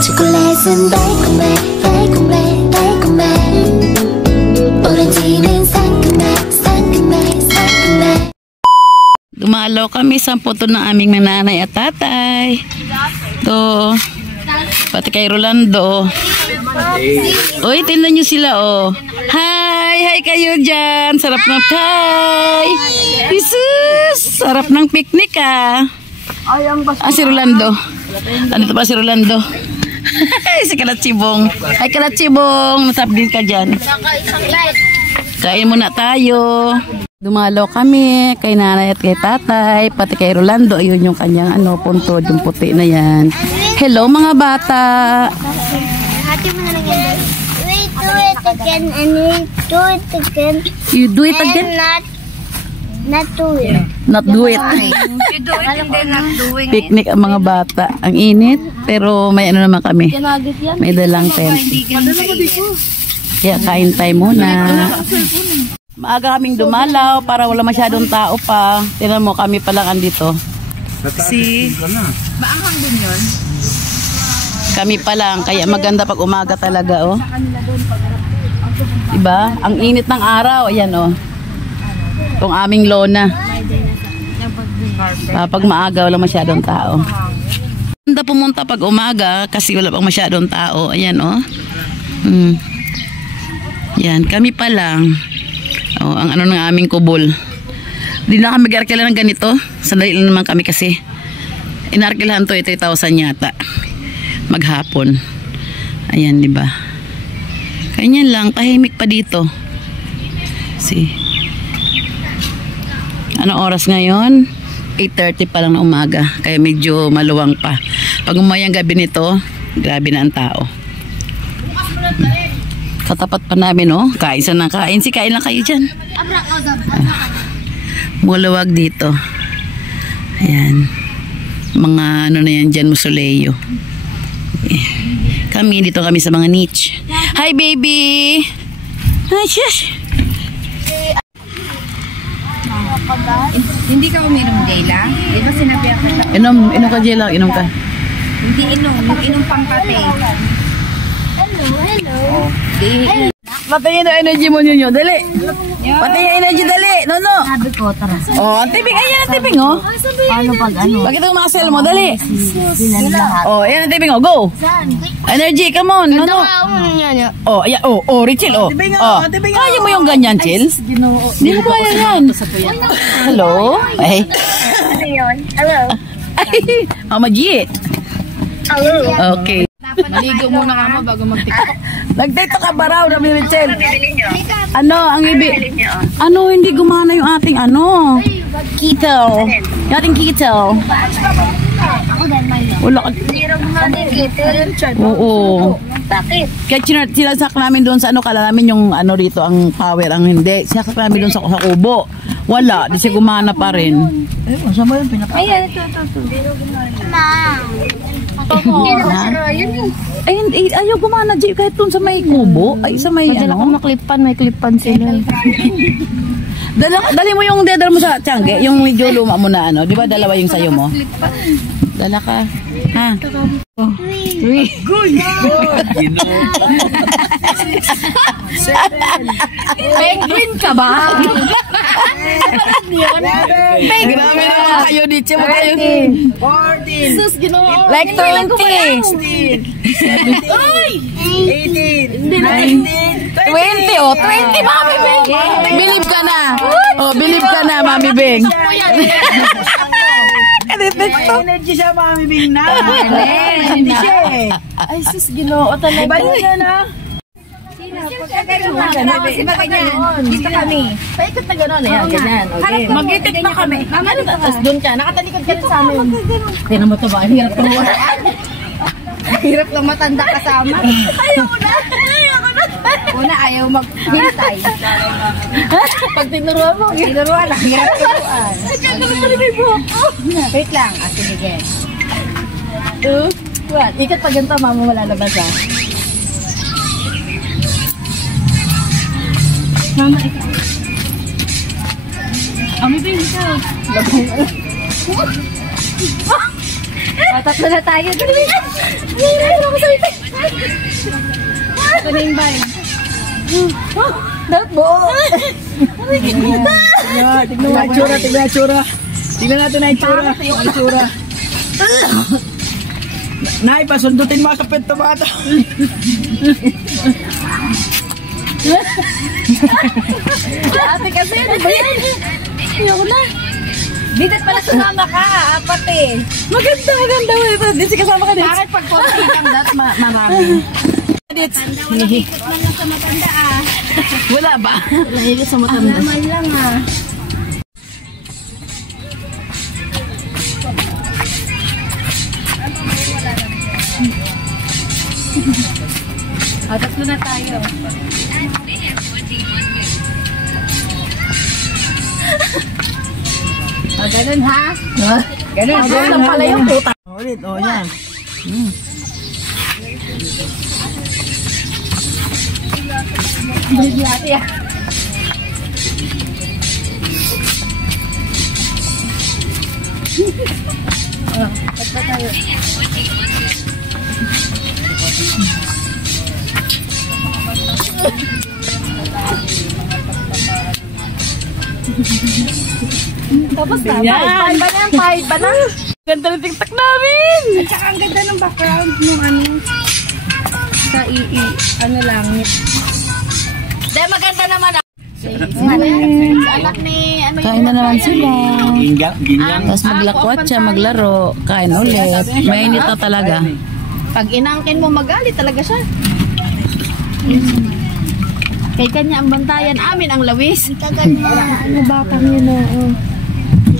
초콜릿은 달콤해 달콤해 달콤해 오렌지는 상큼해 상큼해 상큼해. Dumalaw kami sa puto ng aming nanay at tatay. To, pati kay Rolando. Uy, tingnan nyo sila, oh. Hi kayo dyan. Sarap ng hi. Jesus, sarap ng picnic, ah. Si Rolando. Andito pa si Rolando. Si Kalatsibong. Hi, Kalatsibong. Nasap din ka dyan. Kain muna tayo. Dumalaw kami kay nanay at kay tatay, pati kay Rolando. Ayun yung kanyang puntod, yung puti na yan. Hello mga bata. Hati mo na lang yan. Wait, do it again and wait, do it again. You do it again? Not do it. Not do it. You do it and then not doing it. Picnic ang mga bata. Ang init, pero may ano naman kami. May dalang tent. Kaya kain tayo muna. Maaga kaming dumalaw para wala masyadong tao pa. Tingnan mo, kami pa lang andito. Maanghang din yun? Kami pa lang, kaya maganda pag umaga talaga, oh. Diba? Ang init ng araw, ayan, oh. Itong aming lona. Pag maaga, wala masyadong tao. Maganda pumunta pag umaga kasi wala pang masyadong tao. Ayan, oh. Yan, kami pa lang. Oh, ang ano ng aming kubol. Hindi na kami mag-arkila ng ganito. Sandali lang naman kami kasi. Inarkilahan to, 3,000 yata. Maghapon. Ayan, di ba? Ganyan lang, tahimik pa dito. See. Anong oras ngayon? 8:30 pa lang na umaga. Kaya medyo maluwang pa. Pag umayang gabi nito, grabe na ang tao. Katapat pa namin, oh. Kain sa nang kain. Kain lang kayo dyan. Mulawag dito. Ayan. Mga ano na yan dyan, musoleo. Kami, dito kami sa mga niche. Hi, baby! Hi, shush! Hindi ka uminom, Jayla? Di ba sinabi ako? Inom ka, Jayla. Inom ka. Hindi inom. Yung inom pang kate. Patayin na energy mo nyo. Dali. Patayin energy, dali. No. Sabi ko, tara. Oh, ang tibing. Ayan ang tibing, oh. Paano pag ano? Bakit ang muscle mo? Dali. Sila lahat. Oh, ayan ang tibing, oh. Go. Energy, come on. No. Oh, ayan. Oh, Richel, oh. Kaya mo yung ganyan, Chil? Hindi mo kaya yan. Hello? Ay. Ano yun? Hello? Ay, Mama G. Hello? Okay. Maligo muna ka mo bago mag-tiktok. Nag-tiktok ka ba raw, Rami Richel? Ano, ang ibig? Ano, hindi gumana yung ating keto. Yung ating keto. Wala ka. Oo. Bakit? Kaya sinasak namin doon sa kala namin yung rito ang power, ang hindi. Sinasak namin doon sa kubo. Wala, di siya gumana pa rin. Saan mo yung pinapakain? Ayan, ito. Ay, ayaw gumana, Jay, kahit doon sa may kubo. Ay, sa may Kung naklipan, may klipan sila. Dali mo yung dedal mo sa tiyangge, yung medyo luma mo na di ba dalawa yung sayo mo? Dala ka. Ha? Oh. 3. Good. Penguin ka ba? Grabe naman kayo dito. 14. Sus, ginawa. Like 20. 18. 20. 20, Mami Beng. Believe ka na. Oh, believe ka na, Mami Beng. Energy siya, Mami Bing na. Hindi siya eh. Ay, sus, ginoo talaga. Iba niya na. Dito kami. Paikot na gano'n. Ayan, ganyan. Mag-itik pa kami. Tapos doon ka. Nakatalikod ka rin sa amin. Tinan mo ito ba? Ang hirap ng wala. Ang hirap ng matanda kasama. Ayaw na. Una, ayaw maghintay. Pag tinuruan mo, tinuruan lang. Hirap tinuruan. Wait lang. Sige. 2, 1. Ikat pag ganito, mama malalabas ha. Mama, ikaw. Ami ba ikaw? Tatlo na tayo. Ito na yung bayan. Dapat buo. Tignan na itsura, tignan na itsura. Tignan natin na itsura. Nay, pasundutin mo sa pito bata. Ate kasi, ano ba yan? Ayoko na. Bitat pala sumama ka, apat eh. Maganda. Hindi kasama ka dito. Bakit pag konti kang dat marami? Malahikot man lang sa matanda ah. Wala ba? Lahigit sa matanda. Naman lang ah. Tatlo na tayo. Ganun ha? Ganun. Ganun pala yung puta. Ulit, yan. Bili ate ah. Tatlo tayo. Tapos na. Yan. Pahit ba na? Ganda ng TikTok namin. At saka ang ganda ng background ng ano. Sa ano lang. Dahil maganda naman ako. Sa anak ni ano Kain na naman sila. Ginyan. Tapos maglakwat siya, maglaro. Kain ulit. Mainit na talaga. Pag inangkin mo magalit talaga siya. Kay kanya ang bantayan, amin ang lawis. Ano batang yun o.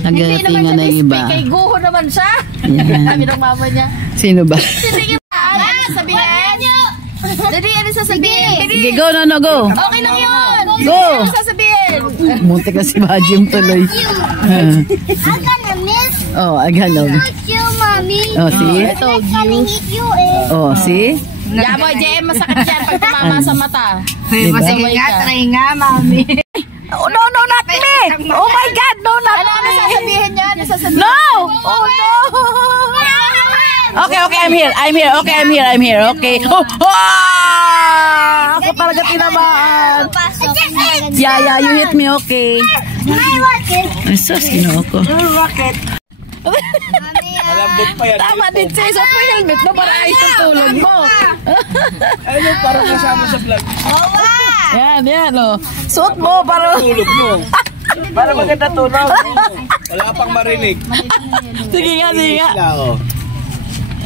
Nagdatingan na yung iba. Kay guho naman siya. Yan. Sabi ng mama niya. Sino ba? Sige ano sasabihin? Dali, ano sasabihin? Sige, go, no, go. Okay lang yun. Go. Ano sasabihin? Muntik na si Bajim tuloy. I'm gonna miss Again. you, mommy. See? I told Gonna you. hit you eh. See? Yaboy, JM, masakit yan pag tumama sa mata. Diba? Sige nga, try nga, mami. Oh, no, not me! Oh my God, no, not Ano sasabihin niya? Ano sasabihin? No! Oh, no! Okay, I'm here. Okay. Ako talaga tinamaan. Yeah, you hit me, okay. My rocket. Ay, sus, ginawa ko. Malambot pa yan. Tama din, sis. Huwag mo yung helmet mo para ayos ang tulog mo. Ano, parang kasama sa vlog. Yan, oh. Suot mo para... Tulog mo. Para maganda tulog. Wala pang marinig. Sige nga. Sila, oh.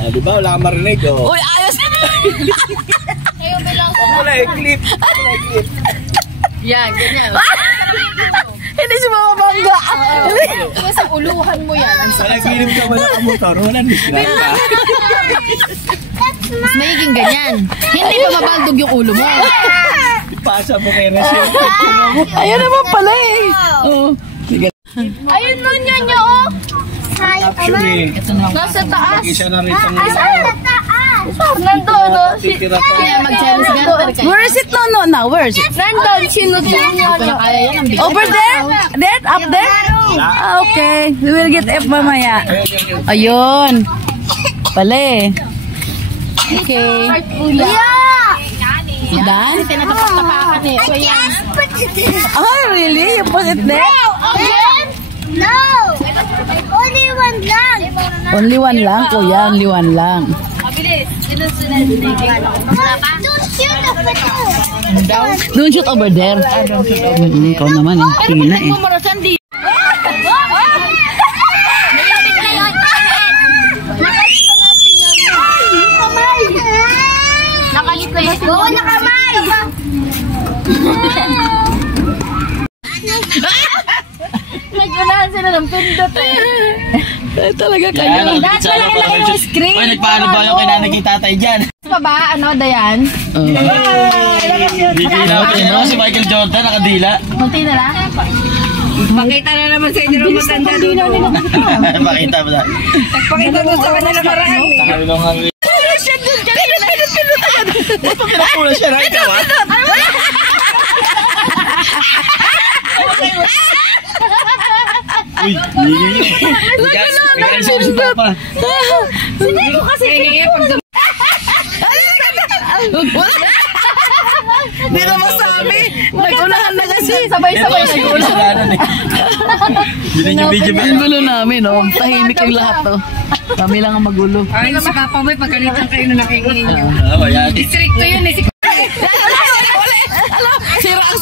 Di ba? Wala kang marinig, oh. Uy, ayos! Wala i-clip. Yan, ganyan. Hindi siya mamabangga. Kaya sa uluhan mo yan. Panaginip ka ba ng motor? Wala disgrad ka. Mas magiging ganyan. Hindi pa mabaldog yung ulo mo. Ipasa mo kay Rachel. Ayun naman pala eh. Oh. Sige. Ayun nun yan oh. Actually, Nasa taas. isa na rin itong Nandun oh. titira pa. Kaya mag-Chinese garter kayo. Where is it? No. Now, where is it? Nandun, sinunod niya. Kaya yan ang bigat. Over there? There? Up there? Okay. We will get F mamaya. Ayun. Pala eh. Okay. Done? Tinatapak-tapakan eh. So yan. Oh, really? You put it there? No! Only one lang! Only one lang, kuya. Only one lang. Mabilis. Sinusunod. Don't shoot the photo! Don't shoot over there. Ikaw naman eh. Sige na eh. Mumurasan di. Nakalit na yun. Oo, nakamay! Nag-unahan sila ng pindot eh. Ay, talaga kayo. Lahat malaki-laki ng screen. Uy, nagpaano ba yung kinanay kay tatay dyan? Pa ba? Ano, Dayan? Hindi na si Michael Jordan, nakadila. Kunti na lang? Pakita na naman sa inyo ng matanda doon. Pakita mo na. Pakita doon sa kanila maraan. Nakabilong ang... Ba't pa pinapula siya na ikaw, ha? Uy, nag-aisip si Papa. Hindi ko kasi Hindi na masabi. Nag-unahan na kasi. sabay-sabay nag-ulan. Binidyo-video ba Ang yan? gulo namin, oh. Tahimik yung lahat, oh. Kami lang ang magulo. Ay, si Papa Boy, pagkalitan kayo na nakikinig nyo. Oo, yan. Districto yun eh. Siras!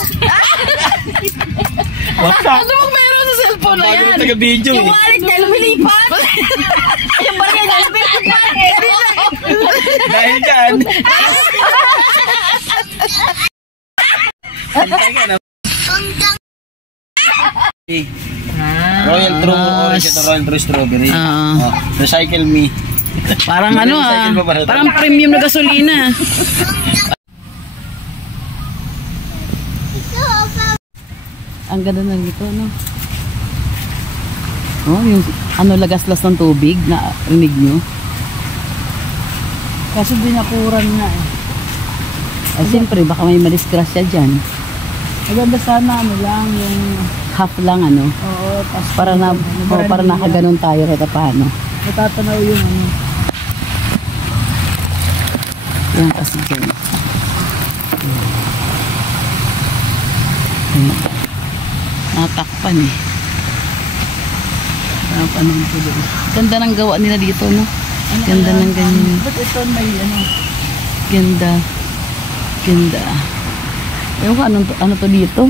Wasa. Ano bang meron sa cellphone na Bago yan? mo taga-video eh. Wallet na lumilipat! Yung barya na lumilipat! Dahil dyan. Royal True Orange ito, Royal True Strawberry. Oo. Recycle me. Parang ano ah, Recycle pa pala ito. parang premium na gasolina. Ang ganda na dito, no? Oh, yung ano, lagaslas ng tubig na rinig nyo. Kasi binakuran na eh. Ay, siyempre, baka may madisgrasya dyan. Maganda sana ano lang yung Half lang, ano? oo, tapos Para nakaganon tayo kahit paano. natatanaw yung ano. Yan kasi dyan. Natakpan eh. Natakpan ng tuloy. Ganda ng gawa nila dito, no? Ganda ng ganyan. Ba't ito may ano? Ganda. Ganda. Ewan ko, ano to dito?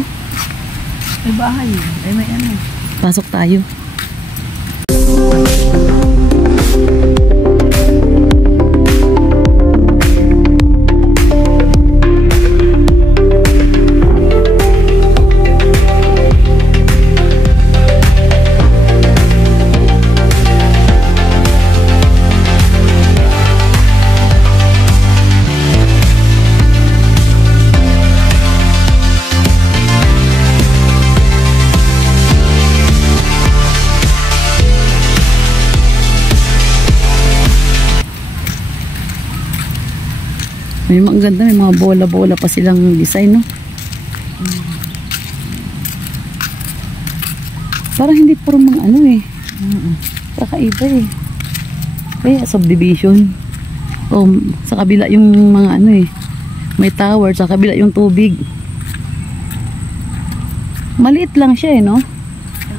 May bahay eh. Ay may ano. Pasok tayo. May mga ganda, may mga bola-bola pa silang design, no? Parang hindi puro mga ano eh. Kakaiba eh. Kaya subdivision. Oh, sa kabila yung mga ano eh. May tower, sa kabila yung tubig. Maliit lang siya eh, no?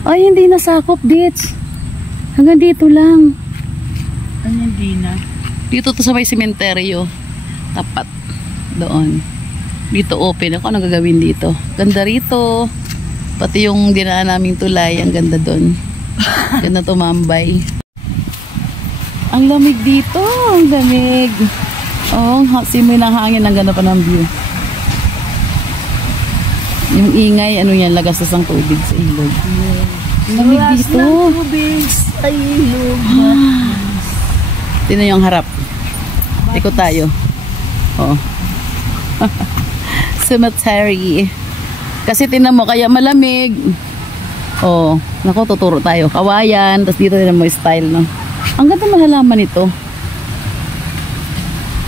Ay, hindi nasakop, Dits. Hanggang dito lang. Ano hindi na? Dito to sa may sementeryo. Tapat. Doon. Dito open. Ako ano gagawin dito? Ganda rito. Pati yung dinaan naming tulay. Ang ganda doon. Ganda tumambay. Ang lamig dito. Ang lamig. Oh, simoy ng hangin. Ang ganda pa ng view. Yung ingay, ano yan, lagasas ng tubig sa ilog. Lamig dito. Tubig sa ilog. Tingnan yung harap. Ikot tayo. Oh. Cemetery. Kasi tingnan mo, kaya malamig. Oh, nako, tuturo tayo. Kawayan, tapos dito tingnan mo style, no? Ang ganda malalaman ito.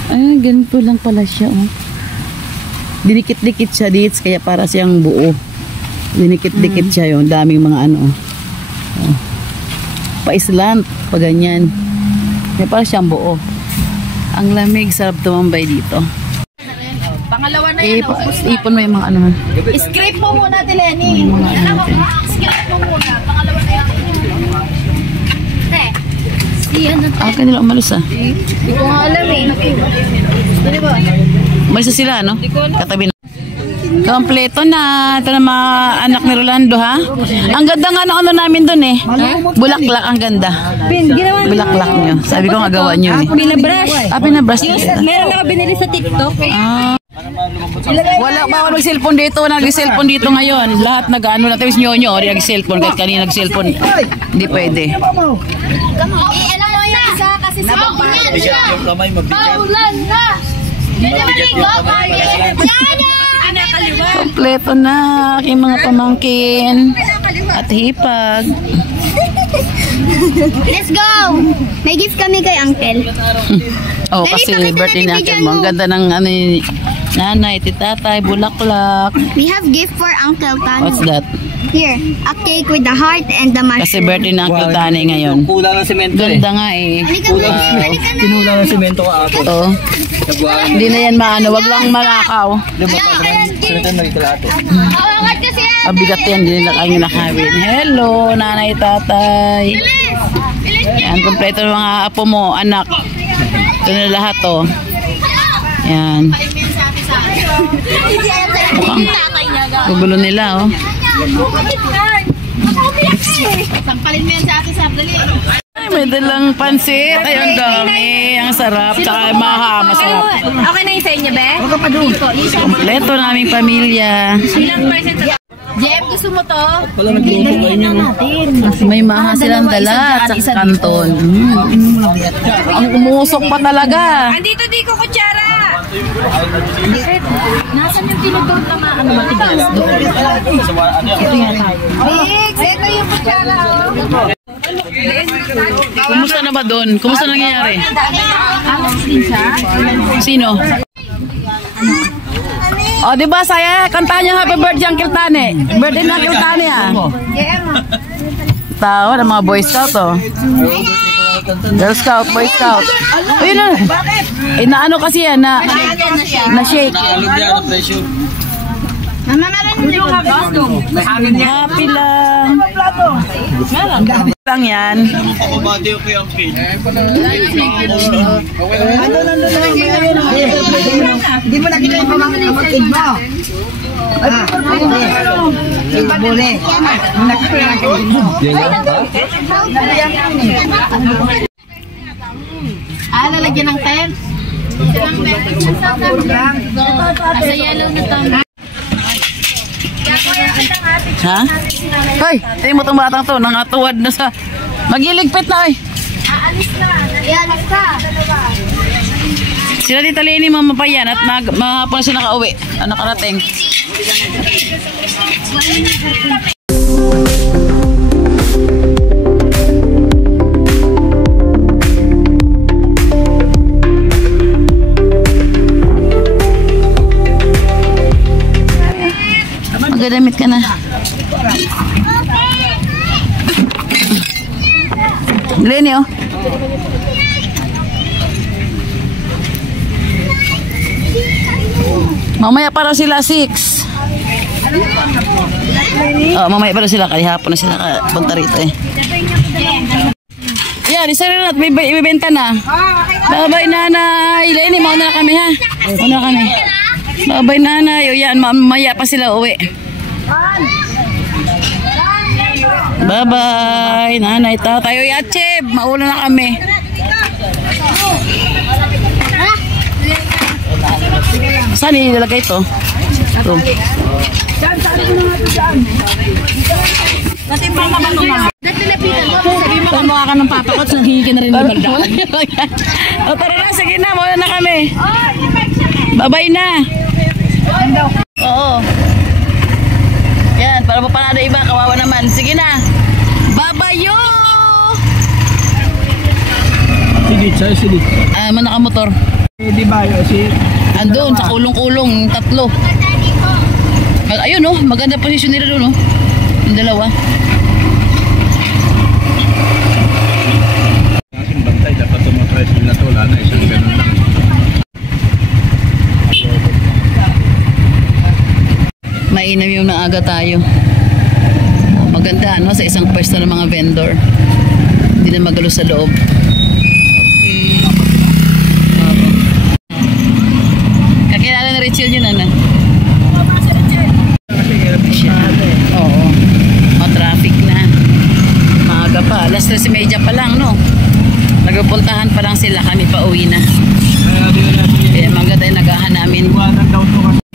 Ay, ganito lang pala siya, oh. Dinikit-dikit siya dito, kaya para siyang buo. Dinikit-dikit siya yun. Daming mga ano. Oh. Pa-islant, pa ganyan. Kaya para siyang buo. Ang lamig, sarap tumambay dito. Pangalawa na yan. Ipon mo yung mga ano. Script mo muna, Lenny. Mga ano. Script mo muna. Pangalawa na yan. Akin nila umalis ah. Hindi ko nga alam eh. Hindi ba? Umalis na sila, no? Katabi na. Kompleto na. Ito na mga anak ni Rolando, ha? Ang ganda nga ng ano namin dun eh. Bulaklak, ang ganda. Bulaklak nyo. Sabi ko nga gawa nyo eh. Pinabrush. Pinabrush. Meron na binili sa TikTok. Wala, bawal mag-cellphone dito. Nag-cellphone dito ngayon. Lahat nag-ano na. Tapos nyo, nag-cellphone. Kahit kanina nag-cellphone. Hindi pwede. Alam mo yung isa kasi sa Bigat yung kamay, mabigat. Mabigat yung kamay. Kompleto na aking mga pamangkin at hipag. Let's go! May gift kami kay Uncle. Oh, kasi birthday ni Uncle mo. Ang ganda ng ano, nanay, titatay, bulaklak. We have gift for Uncle Tano. What's that? Here, a cake with the heart and the Kasi mushroom. birthday ng Uncle Tani ngayon. Kulang ng semento eh. Ganda nga eh. Halika na, halika na. Kinulang ng semento ka ako. Oo. Hindi na yan maano. Wag lang malakaw. Diba pa semento nagkalato. Awangat kasi yan. Mabigat yan. Hindi nila kayong nakawin. Hello, nanay, tatay. Yan, kompleto ng mga apo mo, anak. Ito na lahat oh. Yan. Gugulo nila oh. Tangkalin mo yan sa akin, Sab. Dali. Ay, may dalang pansit. Ay, ang dami. Ang sarap. Tsaka maha, masarap. Okay na yung sa inyo, be? Kompleto naming pamilya. Ilang percent sa... Jem, gusto mo to? Wala nagluto kayo niyo. May maha silang dala at sa kanton. Ang umusok pa talaga. Andito di ko kutsara! Nasaan yung tinuturo na ano matigas? Biggs, ito yung kutsara, oh. Kumusta na ba doon? Kumusta nangyayari? Alas din siya? Sino? O, di ba saya? Kantahan niyo happy birthday Uncle Tani. Birthday ng Uncle Tani ah. Tawa ng mga Boy Scout oh. Girl Scout, Boy Scout. Ayun na. Eh, naano kasi yan na shake. Naalog yan ang presyo. Happy lang. Lang yan. Kapabati ko yung pin. Hindi mo nakita yung pamangkin mo. Bule. Lalagyan ng tent? Sa yellow na to. Ha? Hoy, tayo mo itong batang to. Nangatuwad na sa... Magiligpit na eh. Yan, ka. Sila Tita Leni mamapayan at mahapon na siya nakauwi. Nakarating. Magdadamit ka na. Leni oh. Mamaya para sila 6. Oh, mamaya para sila hapon na sila punta rito eh. Yan, isa rin at ibibenta na. Bye-bye nanay. Leni, mauna na kami ha. Mauna kami. Bye-bye nanay. O yan, mamaya pa sila uwi. Bye-bye nanay, tatay. O yachib, mauna na kami. Saan ilalagay ito? Ito. Pag mukha ka ng papa ko, sabihin ka na rin ng balda. O tara na, sige na, mauna na kami. Bye-bye na. Oo. Yan, para pa panado iba, kawawa naman. Sige na. Bye-bye yo! Sige, sa'yo sige. Man nakamotor. Di ba yun si... Andun, sa kulong-kulong, 3. Ayun oh, maganda posisyon nila doon oh. Yung dalawa. Aking bantay, dapat tumatry sila to. Wala na, isang ganun lang. Mainam yung naaga tayo. Maganda ano, sa isang pwesto ng mga vendor. Hindi na magalo sa loob. Kakilala na Rachel yun ano? Oo. Traffic na. Maaga pa. Alas 3:30 pa lang no? Nagpupuntahan pa lang sila, kami pa uwi na. Kaya di na natin Kaya maganda yung nagahan namin. iwanan daw to kasi.